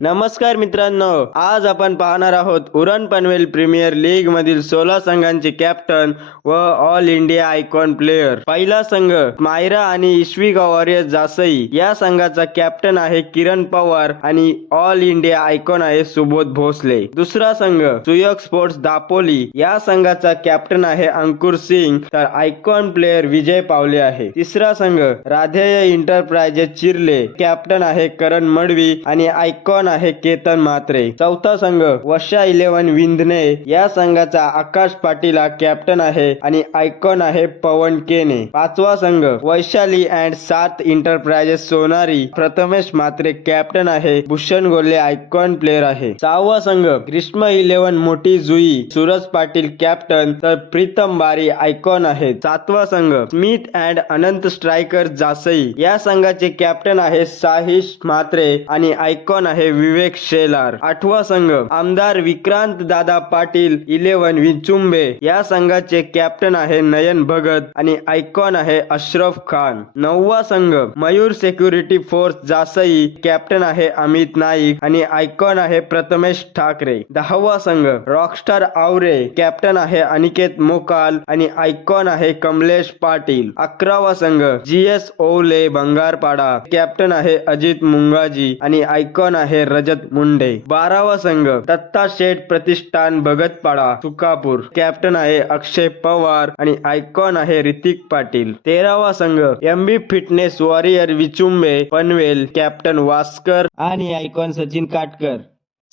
नमस्कार मित्रांनो, आज आपण पाहणार आहोत उरण पनवेल प्रीमियर लीग मधील 16 संघांचे कॅप्टन व ऑल इंडिया आयकॉन प्लेयर. पहिला संघ मायरा आणि इश्विगाव वॉरियर्स जासई. या संघाचा कॅप्टन आहे किरण पवार आणि ऑल इंडिया आयकॉन आहे सुबोध भोसले. दुसरा संघ सुयोग स्पोर्ट्स दापोली. या संघाचा कॅप्टन आहे अंकुर सिंग तर आयकॉन प्लेयर विजय पावले आहे. तिसरा संघ राधेय इंटरप्राइजेस चिर्ले. कॅप्टन आहे करण मडवी आणि आयकॉन आहे केतन म्हात्रे. चौथा संघ वशा 11 विंधने. या संघाचा आकाश पाटील हा कॅप्टन आहे आणि आयकॉन आहे पवन केने. पाचवा संघ वैशाली अँड सात इंटरप्राइजेस सोनारी. प्रथमेश म्हात्रे कॅप्टन आहे. भूषण गोल्हे आयकॉन प्लेयर आहे. सहावा संघ ग्रीष्म 11 मोठी जुई. सूरज पाटील कॅप्टन तर प्रीतम बारी आयकॉन आहे. सातवा संघ Smith and Anant striker Jasai. या संघाचे कॅप्टन आहे साहिश म्हात्रे आणि आयकॉन आहे विवेक शेलार. आठवा संघ आमदार विक्रांत दादा पाटील 11 विचुंबे. या संघाचे कॅप्टन आहे नयन भगत आणि आयकॉन आहे अशरफ खान. नववा संघ Mayur security force Jasai. Captain आहे अमित नाईक आणि आयकॉन आहे प्रथमेश ठाकरे. दहावा संघ रॉकस्टार आवरे. कॅप्टन आहे अनिकेत मोकाल आणि आयकॉन आहे कमलेश पाटील. अकरावा संघ GS ओवले बंगारपाडा. कॅप्टन आहे अजित मुंगाजी आणि आयकॉन आहे रजत मुंडे. 12वा संघ दत्ता शेठ प्रतिष्ठान भगतपाडा सुकापूर. कॅप्टन आहे अक्षय पवार आणि आयकॉन आहे ऋतिक पाटील. 13वा संघ MB fitness warrior Vichumbe Panvel. Captain Waskar आणि आयकॉन सचिन काटकर.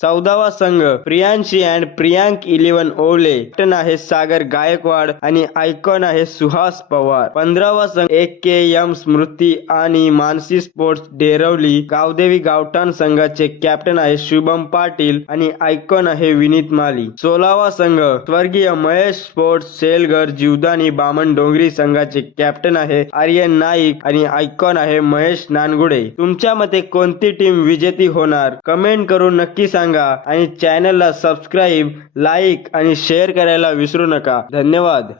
14वा संघ प्रियांशी अँड प्रियांक 11 ओवले. कॅप्टन आहे सागर गायकवाड आणि आयकॉन आहे सुहास पवार. 15वा संघ AKM स्मृती आणि मानसी स्पोर्ट्स डेरवली. गावदेवी गावठाण संघाचे कॅप्टन आहे शुभम पाटील आणि आयकॉन आहे विनीत माली. 16वा संघ स्वर्गीय महेश स्पोर्ट्स सेलगर जीवदानी बामण डोंगरी. संघाचे कॅप्टन आहे आर्यन नाईक आणि आयकॉन आहे महेश नानगुडे. तुमच्या मते कोणती टीम विजेती होणार? कमेंट करून नक्की सांगा आणि चॅनलला सबस्क्राईब, लाईक आणि शेअर करायला विसरू नका. धन्यवाद.